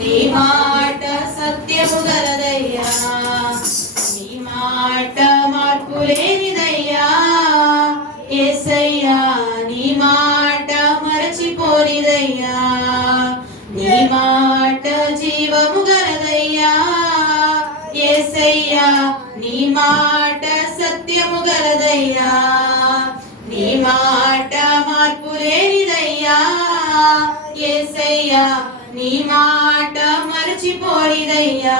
నీ మాట సత్యము గలదయ్యా, నీ మాట మార్పు లేనిదయ్యా యేసయ్యా, నీ మాట మరచిపోనిదయ్యా, నీ మాట జీవము గలదయ్యా యేసయ్యా, నీ మాట సత్యము గలదయ్యా, నీ మాట మార్పు లేనిదయ్యా యేసయ్యా, నీ మాట మరచిపోనిదయ్యా.